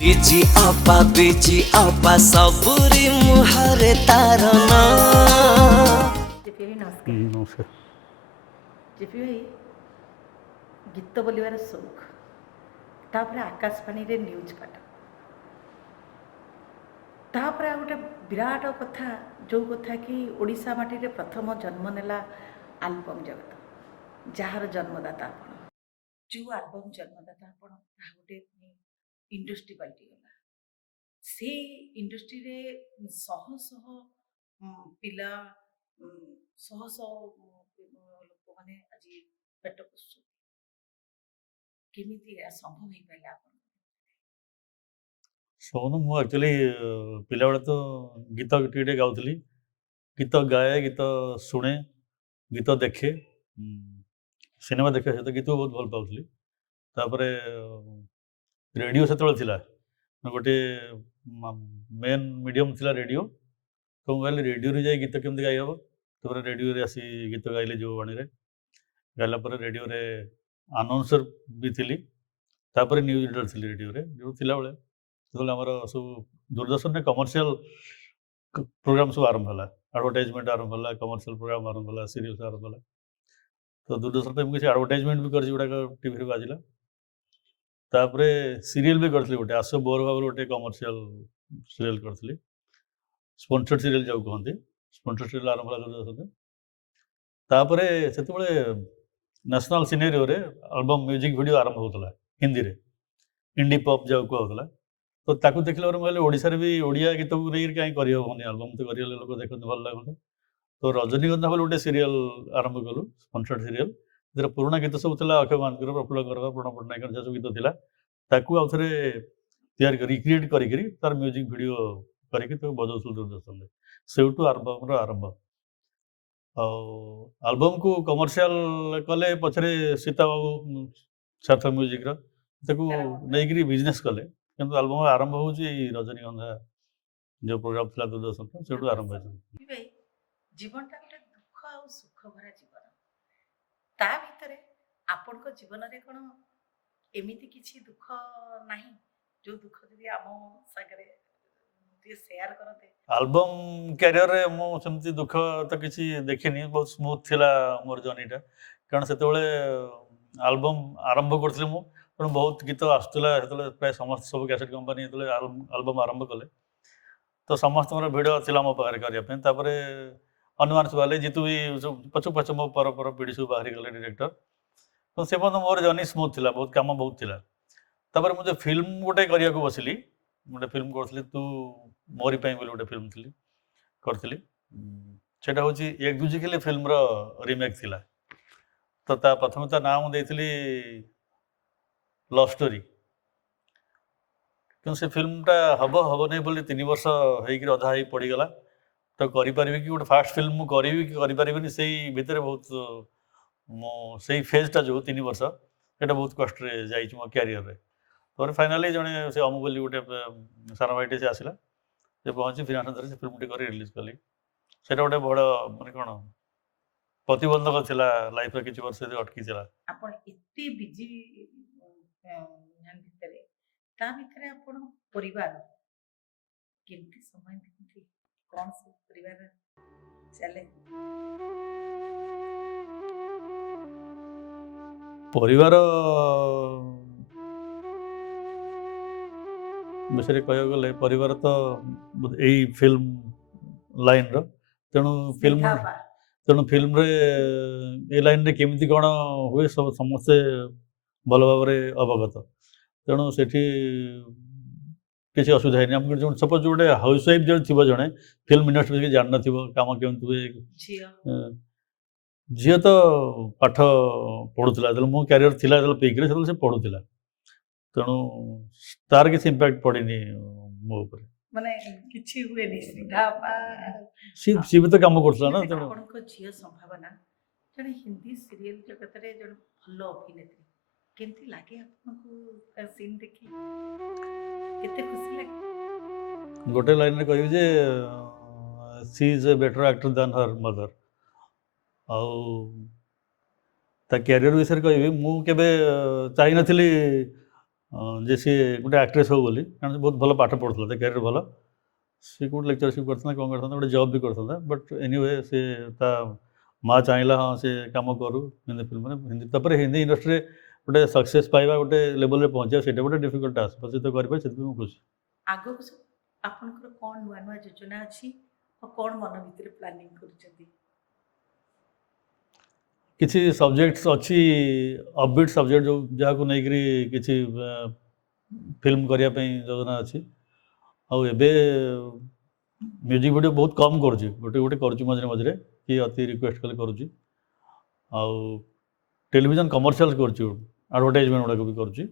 Busy अपा सबुरी मुहरे तारना। JP भाई नमस्कार। नमस्कार। जेपी भाई गीत बोलिबार सौख तापर आकाशवाणी रे न्यूज पाठ तापर गोटे विराट कथा जो कथा कि ओडिशा माटी रे प्रथम जन्म नेला आल्बम जगत जार जन्मदाता आपण जो आल्बम जन्मदाता आपण गोटे इंडस्ट्री पलटि गला से इंडस्ट्री रे शह शह पिला शह शह लोक मैंने आज पेट पोषुଛନ୍ତି केमिति संभव हो पाइला आपण ଶୁଣୁ ମୁଁ ଆକ୍ଚୁଆଲି ପିଲାବେଳେ ତ ଗୀତ ଟିକେ ଟିକେ ଗାଉଥିଲି। ଗୀତ ଗାଏ, ଗୀତ ଶୁଣେ, ଗୀତ ଦେଖେ, ସିନେମା ଦେଖିବା ସହିତ ଗୀତକୁ ବହୁତ ଭଲ ପାଉଥିଲି। ତାପରେ ରେଡ଼ିଓ ସେତେବେଳେ ଥିଲା, ଗୋଟିଏ ମେନ୍ ମିଡ଼ିୟମ୍ ଥିଲା ରେଡ଼ିଓ। ତ ମୁଁ କହିଲି ରେଡ଼ିଓରେ ଯାଇ ଗୀତ କେମିତି ଗାଇ ହେବ। ତାପରେ ରେଡ଼ିଓରେ ଆସି ଗୀତ ଗାଇଲି ଯୁବବାଣୀରେ। ଗାଇଲା ପରେ ରେଡ଼ିଓରେ ଆନାଉନ୍ସର ବି ଥିଲି। ତାପରେ ନ୍ୟୁଜ୍ ରିଡର ଥିଲି ରେଡ଼ିଓରେ। ଯେଉଁ ଥିଲାବେଳେ ସେତେବେଳେ ଆମର ସବୁ ଦୂରଦର୍ଶନରେ କମର୍ସିଆଲ ପ୍ରୋଗ୍ରାମ ସବୁ ଆରମ୍ଭ ହେଲା, ଆଡ଼ଭର୍ଟାଇଜମେଣ୍ଟ ଆରମ୍ଭ ହେଲା, କମର୍ସିଆଲ ପ୍ରୋଗ୍ରାମ ଆରମ୍ଭ ହେଲା, ସିରିଏଲ୍ସ ଆରମ୍ଭ ହେଲା। ତ ଦୂରଦର୍ଶନ ପାଇଁ ମୁଁ କିଛି ଆଡ଼ଭର୍ଟାଇଜମେଣ୍ଟ ବି କରିଛି, ଗୁଡ଼ାକ ଟିଭିରେ ବାଜିଲା। ତାପରେ ସିରିଏଲ୍ ବି କରିଥିଲି, ଗୋଟେ ଆସ ବୋର ଭାବରେ ଗୋଟେ କମର୍ସିଆଲ ସିରିଏଲ୍ କରିଥିଲି, ସ୍ପନ୍ସର୍ଡ ସିରିଏଲ୍ ଯାକୁ କୁହନ୍ତି। ସ୍ପନ୍ସର୍ଡ ସିରିଏଲ୍ ଆରମ୍ଭ ହେଲା ଦୂରଦର୍ଶନରେ। ତାପରେ ସେତେବେଳେ ନ୍ୟାସନାଲ ସିନେରିଓରେ ଆଲବମ୍ ମ୍ୟୁଜିକ୍ ଭିଡ଼ିଓ ଆରମ୍ଭ ହେଉଥିଲା ହିନ୍ଦୀରେ, ଇଣ୍ଡି ପପ୍ ଯାକୁ କୁହାହେଉଥିଲା। ତ ତାକୁ ଦେଖିଲା ପରେ ମୁଁ କହିଲି ଓଡ଼ିଶାରେ ବି ଓଡ଼ିଆ ଗୀତକୁ ନେଇକି କାହିଁ କରିହେବନି ଆଲବମ୍, ତ କରିଗଲେ ଲୋକ ଦେଖନ୍ତି, ଭଲ ଲାଗନ୍ତା। ତ ରଜନୀଗନ୍ଧା ବୋଲି ଗୋଟେ ସିରିଏଲ୍ ଆରମ୍ଭ କଲୁ, ସ୍ପନ୍ସର୍ଡ ସିରିଏଲ୍। ସେଥିରେ ପୁରୁଣା ଗୀତ ସବୁ ଥିଲା, ଅକ୍ଷୟ ମହାନ୍ତିଙ୍କର, ପ୍ରଫୁଲ୍ଲଙ୍କର, ପ୍ରଣ ପଟ୍ଟନାୟକଙ୍କର ଯାହା ସବୁ ଗୀତ ଥିଲା, ତାକୁ ଆଉ ଥରେ ତିଆରି କରି ରିକ୍ରିଏଟ୍ କରିକିରି ତାର ମ୍ୟୁଜିକ୍ ଭିଡ଼ିଓ କରିକି ତାକୁ ବଜାଉଥିଲୁ ଦୂରଦର୍ଶନରେ। ସେଇଠୁ ଆଲବମ୍ର ଆରମ୍ଭ। ଆଉ ଆଲବମ୍କୁ କମର୍ସିଆଲ କଲେ ପଛରେ ସୀତାବାବୁ ସାର୍ଥକ ମ୍ୟୁଜିକ୍ର ତାକୁ ନେଇକିରି ବିଜନେସ୍ କଲେ, କିନ୍ତୁ ଆଲବମ୍ ଆରମ୍ଭ ହେଉଛି ରଜନୀଗନ୍ଧା ଯେଉଁ ପ୍ରୋଗ୍ରାମ ଥିଲା ଦୂରଦର୍ଶନର, ସେଇଠୁ ଆରମ୍ଭ ହେଇଥିଲା। ଭାଇ ଜୀବନଟା ଗୋଟେ ଦୁଃଖ ଆଉ ସୁଖ ଭରା ଜୀବନ, ତା ଭିତରେ ଆପଣଙ୍କ ଜୀବନରେ କ'ଣ ଏମିତି କିଛି ଦୁଃଖ ନାହିଁ ଯୋଉ ଦୁଃଖ ଯଦି ଆମ ସାଙ୍ଗରେ ଟିକେ ସେୟାର କରନ୍ତେ? ଆଲବମ୍ କ୍ୟାରିୟରରେ ମୁଁ ସେମିତି ଦୁଃଖ ତ କିଛି ଦେଖିନି, ବହୁତ ସ୍ମୁଥ୍ ଥିଲା ମୋର ଜର୍ଣ୍ଣିଟା। କାରଣ ସେତେବେଳେ ଆଲବମ୍ ଆରମ୍ଭ କରିଥିଲି ମୁଁ, ତେଣୁ ବହୁତ ଗୀତ ଆସୁଥିଲା ସେତେବେଳେ, ପ୍ରାୟ ସମସ୍ତେ ସବୁ କ୍ୟାସେଟ୍ କମ୍ପାନୀ ଯେତେବେଳେ ଆଲବମ୍ ଆରମ୍ଭ କଲେ, ତ ସମସ୍ତଙ୍କର ଭିଡ଼ ଥିଲା ମୋ ପାଖରେ କରିବା ପାଇଁ। ତାପରେ ଅନୁମାନ ସବୁ ହେଲେ, ଜିତୁ ବି ସବୁ ପଛକୁ ପଛ ମୋ ପର ପିଢ଼ି ସବୁ ବାହାରିଗଲେ ଡିରେକ୍ଟର। ତ ସେ ପର୍ଯ୍ୟନ୍ତ ମୋର ଜର୍ଣ୍ଣି ସ୍ମୁଥ୍ ଥିଲା, ବହୁତ କାମ ବହୁତ ଥିଲା। ତାପରେ ମୁଁ ଯେଉଁ ଫିଲ୍ମ ଗୋଟେ କରିବାକୁ ବସିଲି, ଗୋଟେ ଫିଲ୍ମ କରୁଥିଲି ତୁ ମୋରି ପାଇଁ ବୋଲି ଗୋଟେ ଫିଲ୍ମ କରିଥିଲି। ସେଇଟା ହେଉଛି ଏକ ଦୁଜି ଖେଲି ଫିଲ୍ମର ରିମେକ୍ ଥିଲା। ତ ପ୍ରଥମେ ତା ନାଁ ମୁଁ ଦେଇଥିଲି ଲଭ୍ ଷ୍ଟୋରି। କିନ୍ତୁ ସେ ଫିଲ୍ମଟା ହବନି ବୋଲି 3 ବର୍ଷ ହେଇକିରି ଅଧା ହେଇ ପଡ଼ିଗଲା। ତ କରିପାରିବି କି, ଗୋଟେ ଫାଷ୍ଟ ଫିଲ୍ମ ମୁଁ କରିବି କି କରିପାରିବିନି, ସେଇ ଭିତରେ ବହୁତ ମୁଁ ସେଇ ଫେଜ୍ଟା ଯେଉଁ 3 ବର୍ଷ, ସେଇଟା ବହୁତ କଷ୍ଟରେ ଯାଇଛି ମୋ କ୍ୟାରିୟରରେ। ତାପରେ ଫାଇନାଲି ଜଣେ ସେ ଅମୁ ବୋଲି ଗୋଟେ ସାନ ଭାଇଟେ ସେ ଆସିଲା, ସେ ପହଞ୍ଚି ଫିନାନ୍ସ ଧରି ସେ ଫିଲ୍ମଟି କରି ରିଲିଜ୍ କଲି। ସେଇଟା ଗୋଟେ ବଡ଼ ମାନେ କ'ଣ ପ୍ରତିବନ୍ଧକ ଥିଲା, ଲାଇଫ୍ରେ କିଛି ବର୍ଷ ଅଟକିଥିଲା। ଆପଣ ଏତେ ବିଜି ଭିତରେ, ତା ଭିତରେ ଆପଣ ପରିବାର କେମିତି ସମୟ ଦିଅନ୍ତି? କ'ଣ ସବୁ ପରିବାର ଚାଲେ? ପରିବାର ବିଷୟରେ କହିବାକୁ ଗଲେ, ପରିବାର ତ ଏଇ ଫିଲ୍ମ ଲାଇନ୍ର, ତେଣୁ ଫିଲ୍ମରେ ଏ ଲାଇନ୍ରେ କେମିତି କ'ଣ ହୁଏ ସବୁ ସମସ୍ତେ ଭଲ ଭାବରେ ଅବଗତ। ତେଣୁ ସେଠି କିଛି ଅସୁବିଧା ହେଇନି। ଆମକୁ ଯେଉଁ ସପୋଜ୍ ଗୋଟେ ହାଉସ୍ ୱାଇଫ୍ ଜଣେ ଥିବ, ଜଣେ ଫିଲ୍ମ ଇଣ୍ଡଷ୍ଟ୍ରି କିଛି ଜାଣିନଥିବ, କାମ କେମିତି ହୁଏ। ଝିଅ ତ ପାଠ ପଢ଼ୁଥିଲା, ଯେତେବେଳେ ମୋ କ୍ୟାରିୟର ଥିଲା, ଯେତେବେଳେ ପିକ୍ରେ, ସେତେବେଳେ ସେ ପଢ଼ୁଥିଲା। ତେଣୁ ତାର କିଛି ଇମ୍ପାକ୍ଟ ପଡ଼ିନି ମୋ ଉପରେ, ମାନେ କିଛି ହୁଏନି। ସିଏ ବି ତ କାମ କରୁଥିଲା ନା। ତେଣୁ ଆପଣଙ୍କ ଝିଅ ସମ୍ଭାବନା ଜଣେ ହିନ୍ଦୀ ସିରିଏଲ ଜଗତରେ ଜଣେ ଭଲ ଅଭିନେତ୍ରୀ, କେମିତି ଲାଗେ ଆପଣଙ୍କୁ ସିନ୍ ଦେଖି? କେତେ ଖୁସି ଲାଗେ? ଗୋଟେ ଲାଇନ୍ରେ କହିବି ଯେ she is a better actor than her mother. ଆଉ ତା କ୍ୟାରିୟର ବିଷୟରେ କହିବି, ମୁଁ କେବେ ଚାହିଁନଥିଲି जे सी गोटे आक्ट्रेस हो बोली कारण से बहुत भल पाठ पढ़ुला कैरियर भल सी कौट लेक्चरशिप करता कौन करता गोटे जॉब भी करता बट एनीवे सी ता माँ चाहिए हाँ से कम करूँ हिंदी फिल्म हिंदी तापर हिंदी इंडस्ट्री गोटे सक्सेस पाइबा गोटे लेवल पहुँचा से गोटे डिफिकल्ट टास्क बस तो करें से खुशी ଆଗକୁ ସବୁ ଆପଣଙ୍କର କ'ଣ ନୂଆ ନୂଆ ଯୋଜନା ଅଛି ଆଉ କ'ଣ ମନ ଭିତରେ ପ୍ଲାନିଂ କରୁଛନ୍ତି? किसी सब्जेक्ट्स अच्छी अपबिट सब्जेक्ट जो जहाँ को नहीं किसी फिल्म करने योजना अच्छी आबे म्यूजिक वीडियो बहुत कम करुँची गोटे गोटे करुँची मझे मझे कि अति रिक्वेस्ट कले करुँची आउ टेलीविजन कमर्शियल करुँची एडवर्टाइजमेंट गुड़ाक भी करुँची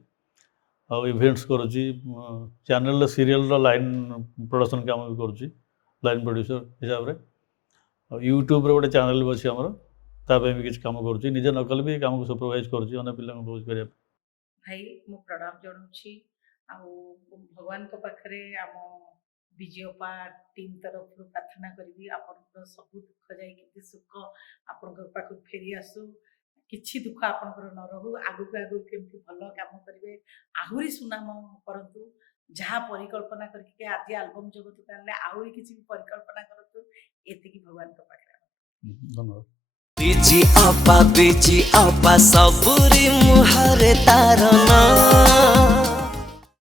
आउ इवेंट्स करुँची चैनल सीरियल लाइन प्रोडक्शन काम भी करुँची लाइन प्रोड्यूसर हिसाब से यूट्यूब गोटे चैनल भी अच्छी आमर ताप भी किसी कम करुँची निजे न कले भी काम को सुपरवाइज करुँची अन्य पिला करने ଭାଇ ମୁଁ ପ୍ରଣାମ ଜଣାଉଛି ଆଉ ଭଗବାନଙ୍କ ପାଖରେ ଆମ ବିଜୟପା ଟିମ୍ ତରଫରୁ ପ୍ରାର୍ଥନା କରିବି ଆପଣଙ୍କର ସବୁ ଦୁଃଖ ଯାଇ କେମିତି ସୁଖ ଆପଣଙ୍କ ପାଖକୁ ଫେରି ଆସୁ କିଛି ଦୁଃଖ ଆପଣଙ୍କର ନ ରହୁ ଆଗକୁ ଆଗକୁ କେମିତି ଭଲ କାମ କରିବେ ଆହୁରି ସୁନାମ କରନ୍ତୁ ଯାହା ପରିକଳ୍ପନା କରିକି ଆଜି ଆଲବମ୍ ଜଗତକୁ ଆଣିଲେ ଆହୁରି କିଛି ବି ପରିକଳ୍ପନା କରନ୍ତୁ ଏତିକି ଭଗବାନଙ୍କ ପାଖରେ धन्यवाद बिजी अपा सबुरी मुहरे तार ना